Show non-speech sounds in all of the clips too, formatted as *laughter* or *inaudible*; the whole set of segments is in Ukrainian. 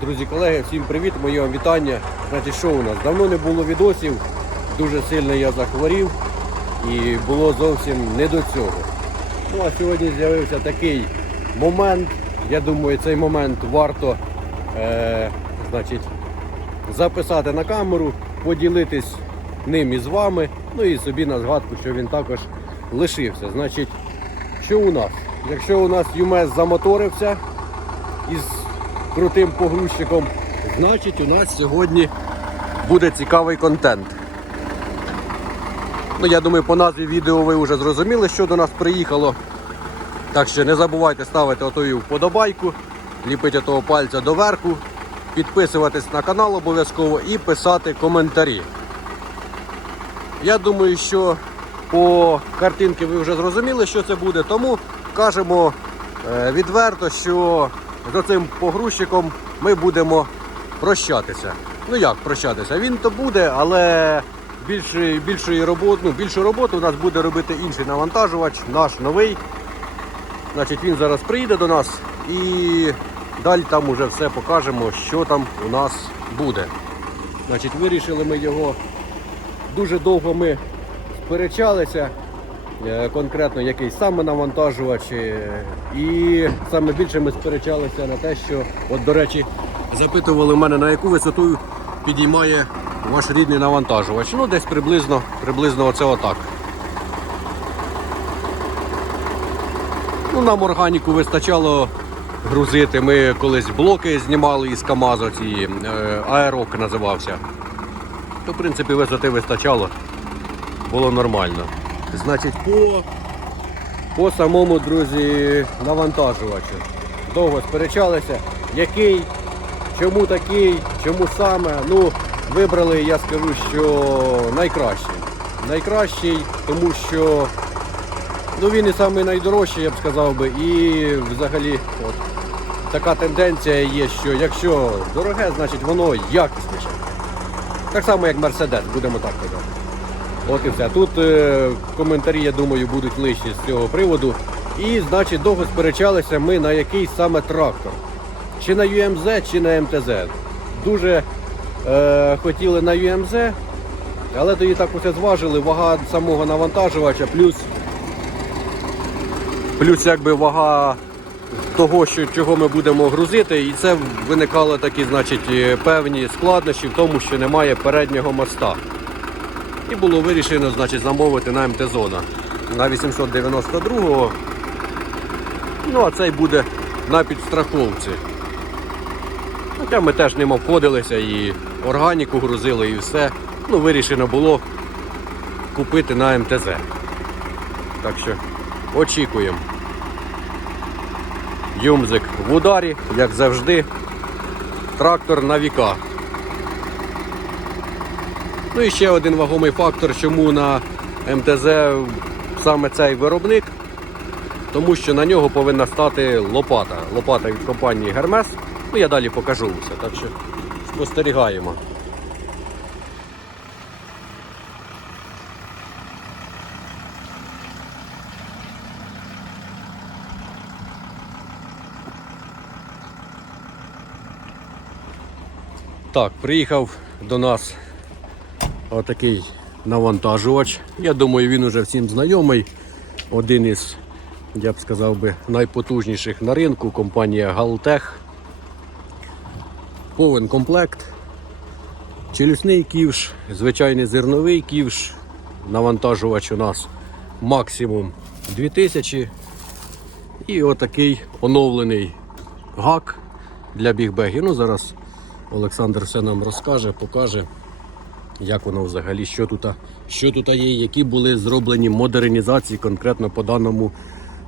Друзі, колеги, всім привіт, моє вам вітання. Значить, що у нас? Давно не було відосів, дуже сильно я захворів і було зовсім не до цього. Ну а сьогодні з'явився такий момент. Я думаю, цей момент варто е, значить, записати на камеру, поділитись ним із вами, ну і собі на згадку, що він також лишився. Значить, що у нас? Якщо у нас ЮМЕС замоторився із крутим погрузчиком, значить у нас сьогодні буде цікавий контент. Ну, я думаю, по назві відео ви вже зрозуміли, що до нас приїхало. Так що не забувайте ставити отою вподобайку, ліпити того пальця доверху, підписуватись на канал обов'язково і писати коментарі. Я думаю, що по картинці ви вже зрозуміли, що це буде, тому кажемо е, відверто, що з цим погрузчиком ми будемо прощатися. Ну як прощатися? Він то буде, але більшої, більшої роботи, ну, більшу роботу у нас буде робити інший навантажувач, наш новий. Значить, він зараз приїде до нас і далі там уже все покажемо, що там у нас буде. Значить, вирішили ми його дуже довго ми сперечалися, конкретно який саме навантажувач. е, І саме більше ми сперечалися на те, що, от, до речі, запитували мене, на яку висоту підіймає ваш рідний навантажувач. Ну, десь приблизно, приблизно оце отак. Ну, нам органіку вистачало грузити. Ми колись блоки знімали із КАМАЗу, ці е, аерок називався. То, в принципі, висоти вистачало. Було нормально. Значить, по, по самому, друзі, навантажувачу. Довго сперечалися, який, чому такий, чому саме. Ну, вибрали, я скажу, що найкращий. Найкращий, тому що Ну він і самий найдорожчий, я б сказав би. І взагалі от, така тенденція є, що якщо дороге, значить воно якісніше. Так само, як Мерседес, будемо так казати. От і все. Тут е, коментарі, я думаю, будуть лишні з цього приводу. І, значить, довго сперечалися ми на який саме трактор. Чи на UMZ, чи на МТЗ. Дуже е, хотіли на UMZ, але тоді так усе зважили, вага самого навантажувача, плюс плюс якби вага того, що, чого ми будемо грузити, і це виникали такі, значить, е, певні складнощі в тому, що немає переднього моста. І було вирішено, значить, замовити на МТ-зона на 892-го. Ну, а цей буде на підстраховці. Хоча ми теж ним обходилися і органіку грузили, і все. Ну, вирішено було купити на МТЗ. Так що очікуємо. Юмзик в ударі, як завжди. Трактор на віка. Ну і ще один вагомий фактор, чому на МТЗ саме цей виробник, тому що на нього повинна стати лопата. Лопата від компанії Hermes. Ну я далі покажу все, так що спостерігаємо. Так, приїхав до нас отакий навантажувач. Я думаю, він уже всім знайомий. Один із, я б сказав би, найпотужніших на ринку компанія Галтех. Повен комплект. Челюсний ківш, звичайний зерновий ківш. Навантажувач у нас максимум 2000. І отакий оновлений гак для бігбегів. Ну, зараз Олександр все нам розкаже, покаже, як воно взагалі, що тут, що тут є, які були зроблені модернізації конкретно по даному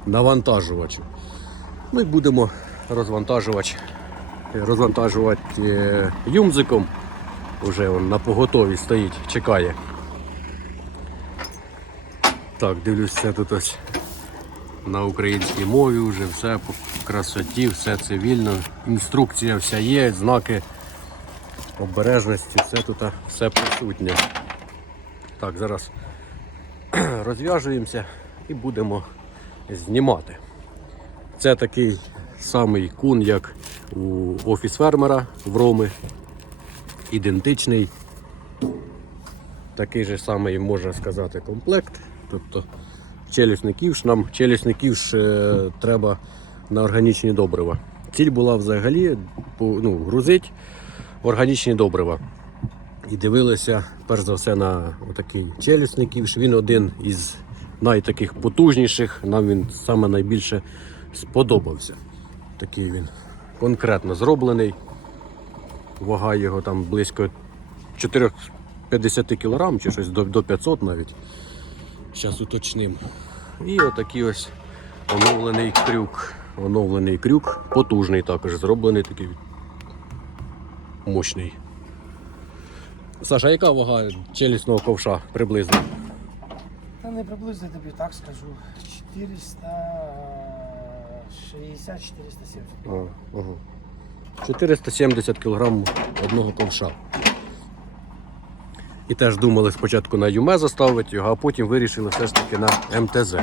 навантажувачу. Ми будемо розвантажувати, розвантажувати е, юмзиком. Уже він на поготові стоїть, чекає. Так, дивлюся тут ось на українській мові вже все по красоті, все цивільно. Інструкція вся є, знаки обережності, все тут все присутнє. Так, зараз *clears throat* розв'яжуємося і будемо знімати. Це такий самий кун, як у офіс фермера в Роми. Ідентичний. Такий же самий, можна сказати, комплект. Тобто челюсників ж нам челюсників ж е, треба на органічні добрива. Ціль була взагалі ну, грузить в органічні добрива. І дивилися перш за все на такий челюсників. Він один із найтаких потужніших. Нам він саме найбільше сподобався. Такий він конкретно зроблений. Вага його там близько 450 кг чи щось до, до 500 навіть. Зараз уточним. І отакий ось оновлений крюк. Оновлений крюк, потужний також, зроблений такий мощний. Саша, яка вага челюсного ковша приблизно? Та не приблизно тобі так скажу. 460-470. А, ага. 470 кг одного ковша. І теж думали спочатку на Юме заставити його, а потім вирішили все ж таки на МТЗ. Для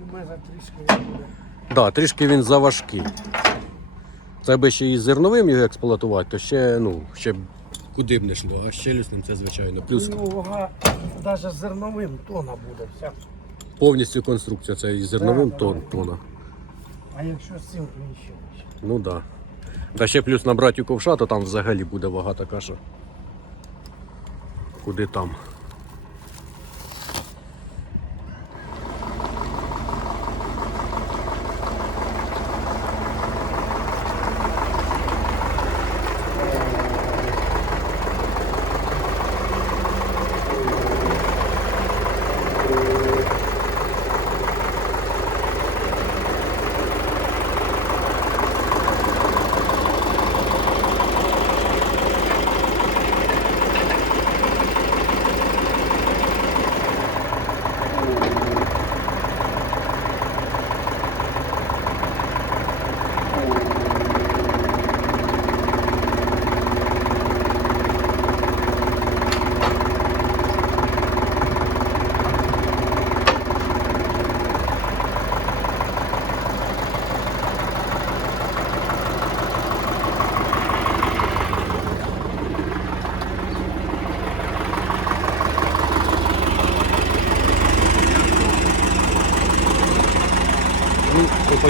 Юмеза трішки він буде. Да, трішки він заважкий. Це би ще і зерновим його експлуатувати, то ще, ну, ще куди б не шло, а з челюсним це звичайно. Плюс У нього вага навіть зерновим тона буде вся. повністю конструкція це і зерновим Да, да, тон, да. тона. А якщо з цим, то ще. Ну так. Да. Та ще плюс набрати у ковша, то там взагалі буде вага така, що. Куди там.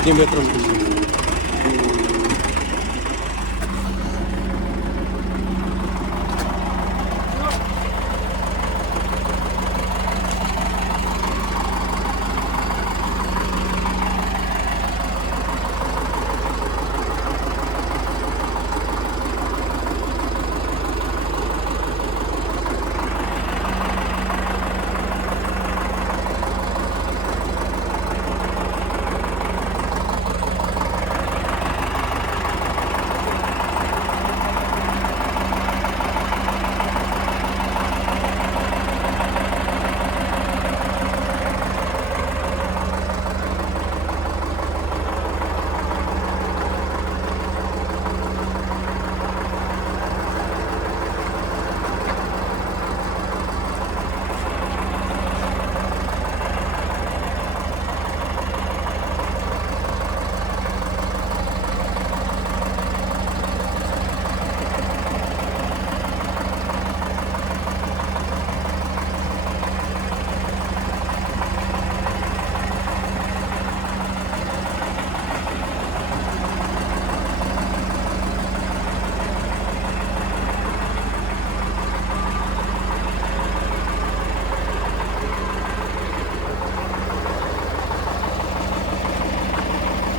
Ну,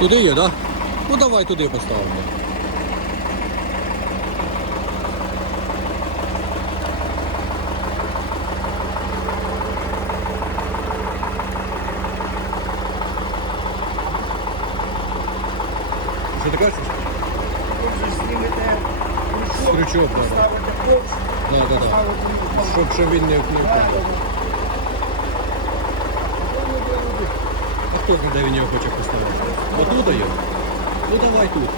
Туди є, так? Да? Ну давай туди поставимо. Що ти кажеш? Отже, знімете крючок, Крючок, да. ставите ковш, Да, да, да. ставите його. Щоб, щоб він не Да, впливав. Хто де він його хоче поставити? Отут є? Ну давай тут.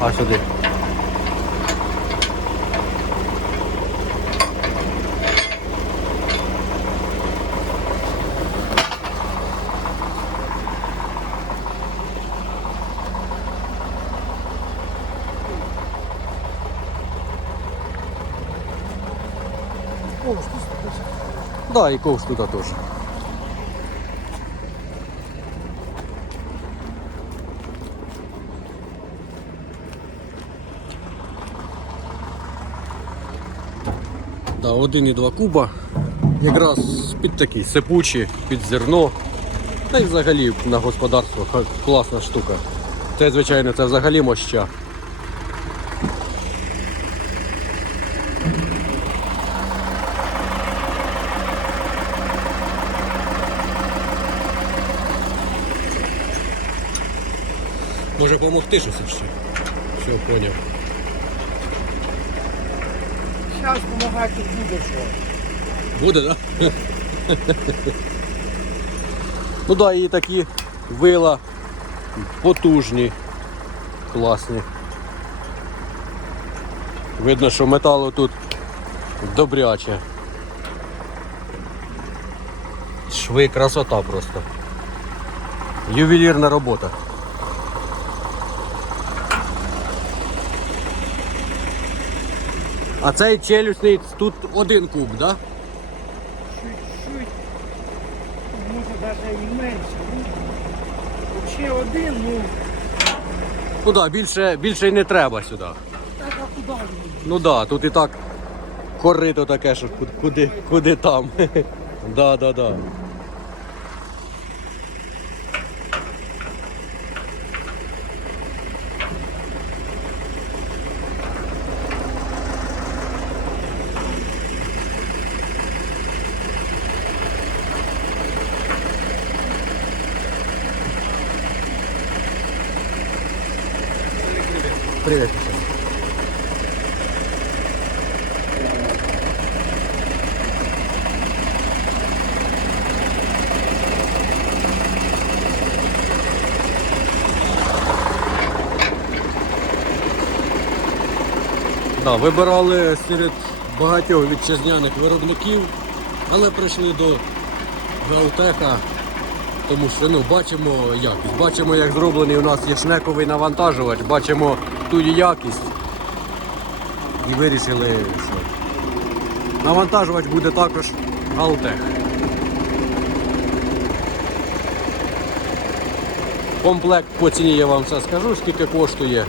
А сюди. Да, і ковш тут теж. Да, один і два куба. Якраз під такі сипучі, під зерно. Та й взагалі на господарство класна штука. Це, звичайно, це взагалі моща. Може допомогти щось ще? Все, поняв. Зараз допомагати буде що. Буде, так? Ну так, да, і такі вила потужні, класні. Видно, що металу тут добряче. Шви красота просто. Ювелірна робота. А цей челюсний тут один куб, так? Да? Чуть-чуть. Може навіть і менше. Ще один, ну, Ну так, да, більше, більше й не треба сюди. так а куди він? Ну так, да, тут і так корито таке, що куди, куди там. *laughs* да, да, да. Привет. Да, вибирали серед багатьох вітчизняних виробників, але прийшли до Гаутеха, тому що ну, бачимо якість. Бачимо, як зроблений у нас є шнековий навантажувач, бачимо ту якість. І вирішили, що навантажувач буде також Гаутех. Комплект по ціні я вам все скажу, скільки коштує.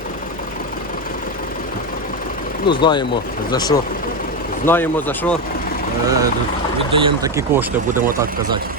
Ну, знаємо за що. Знаємо за що. Е, віддаємо такі кошти, будемо так казати.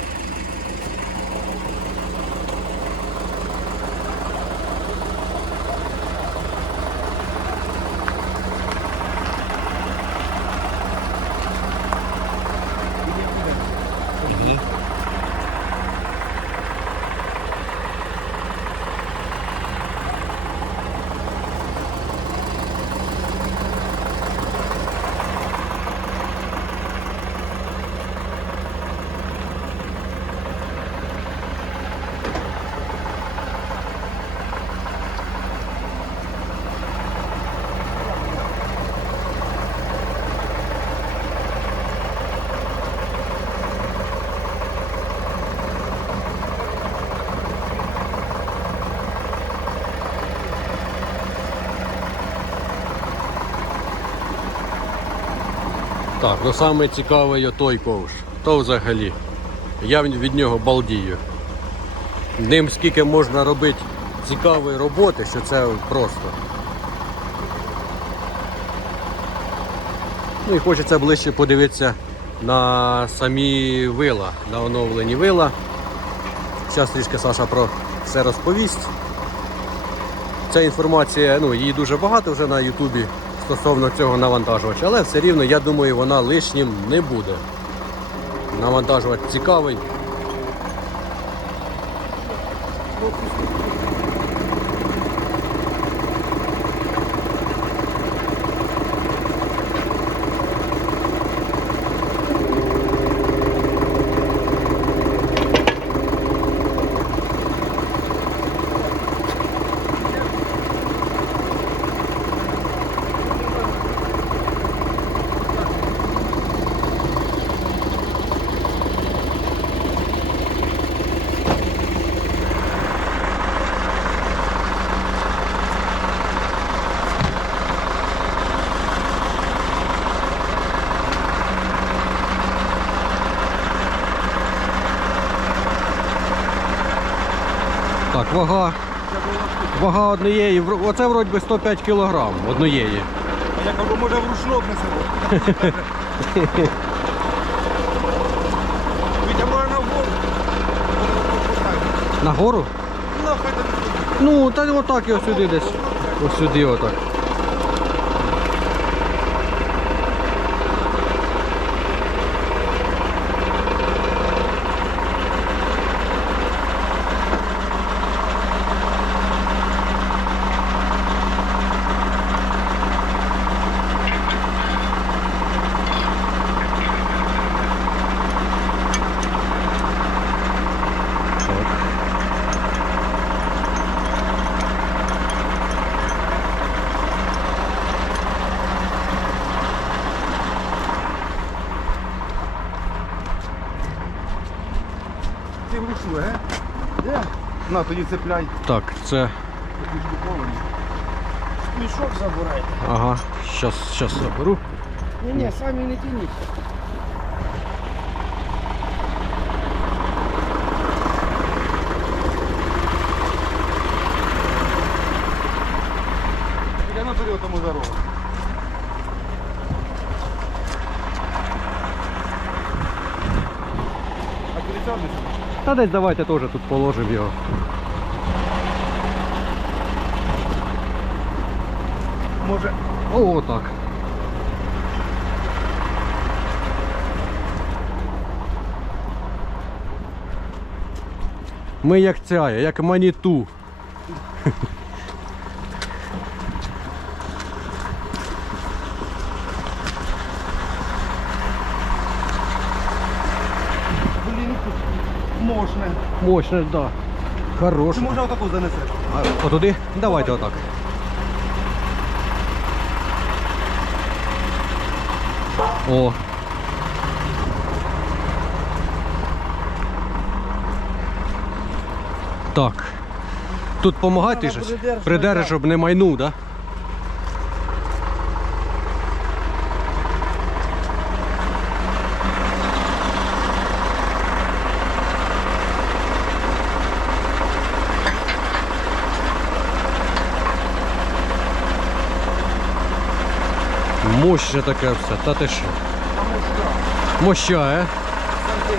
Ну саме цікавий той ковш. То взагалі. Я від нього балдію. Ним скільки можна робити цікавої роботи, що це просто. Ну і хочеться ближче подивитися на самі вила, на оновлені вила. Зараз трішки Саша про все розповість. Ця інформація, ну її дуже багато вже на Ютубі стосовно цього навантажувача, але все рівно, я думаю, вона лишнім не буде. Навантажувач цікавий. Вага. Вага однієї. Оце вроді би 105 кг однієї. Я кажу, може вручну обнесемо. *laughs* Вітя, може на вгору. Нагору? Ну, хай там Ну, та отак і сюди десь. Ось сюди отак. Вручну, ге? Де? На, тоді цепляй. Так, це. Мішок забирайте. Ага, щас, щас заберу. Ні, ні, самі не тяніть. Я наперед тому здорово. А ти літав десь? Та десь давайте теж тут положимо його. Може. О, так. Ми як ця, як маніту. Блін, мощне. Мощно, да. Ти Хороше. може отаку занесеш? А, Отуди? Давайте отак. О. Так. Тут допомагати Треба щось? придержувати, Придержи, щоб не майнув, да? Мощне таке все, та ти що? Моща, е? Тут.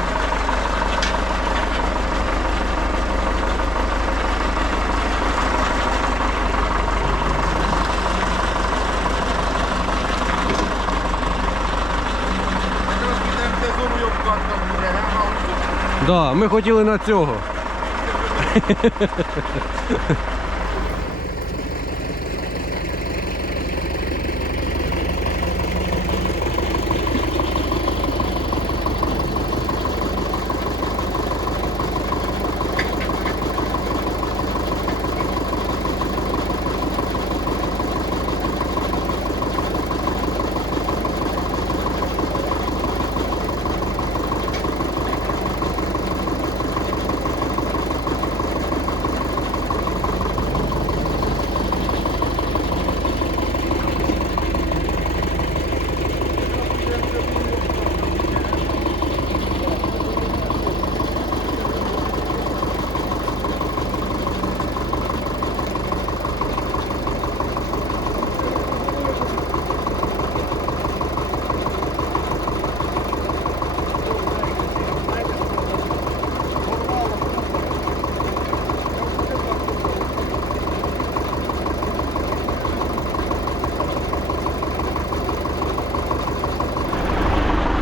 Да, ми хотіли на цього. *laughs*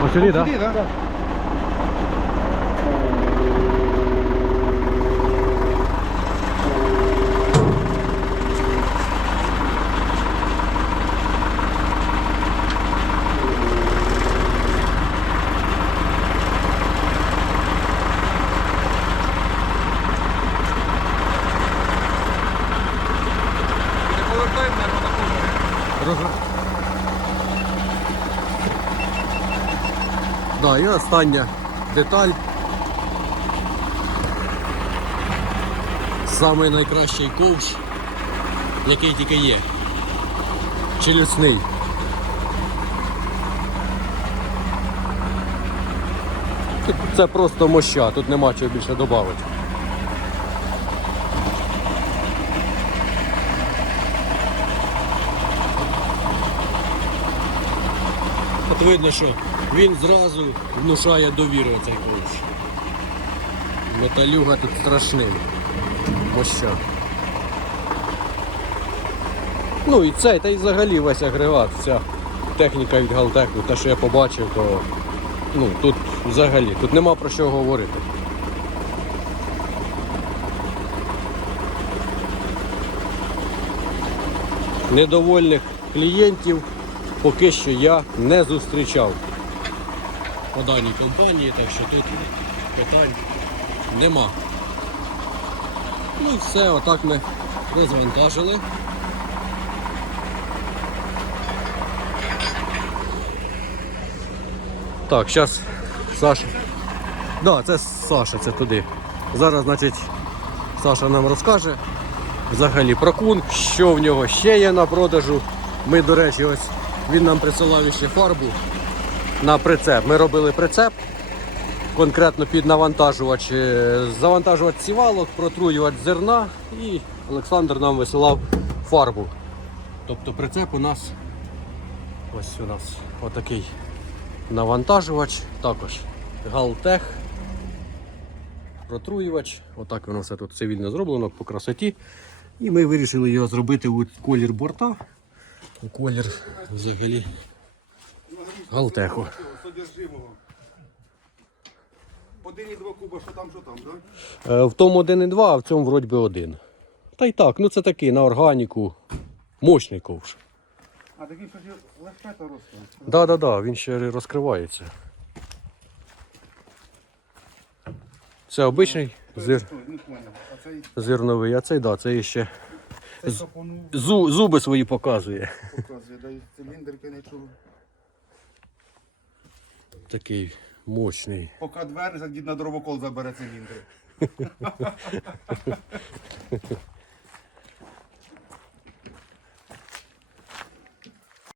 Ось сюди, так? Сюди, і остання деталь. Самий найкращий ковш, який тільки є. Челюсний. Це просто моща, тут нема чого більше додати. тут видно, що він зразу внушає довіру цей ключ. Металюга тут страшний. Моща. Ну і цей, та й взагалі весь агрегат, вся техніка від Галтеку, те, що я побачив, то ну, тут взагалі, тут нема про що говорити. Недовольних клієнтів поки що я не зустрічав по компанії, так що тут питань нема. Ну і все, отак ми розвантажили. Так, зараз Саша. Да, це Саша, це туди. Зараз, значить, Саша нам розкаже взагалі про кун, що в нього ще є на продажу. Ми, до речі, ось він нам присилав ще фарбу на прицеп. Ми робили прицеп конкретно під навантажувач, е, завантажувач сівалок, протруювач зерна і Олександр нам висилав фарбу. Тобто прицеп у нас ось у нас отакий навантажувач, також Галтех, протруювач. Отак воно все тут цивільно зроблено по красоті. І ми вирішили його зробити у колір борта. У колір взагалі Галтеху. І два куба, що там, що там, так? Е, В тому 1,2, а в цьому вроді би один. Та й так, ну це такий на органіку. Мощний ковш. А такий щось легке то росте. Да, да, да, він ще розкривається. Це обичний зир, поняв. А цей да, цей ще зу, зуби свої показує. показує, дай циліндрики не чув. Такий мощний. Поки двері, дід на дровокол забере циліндри. *laughs*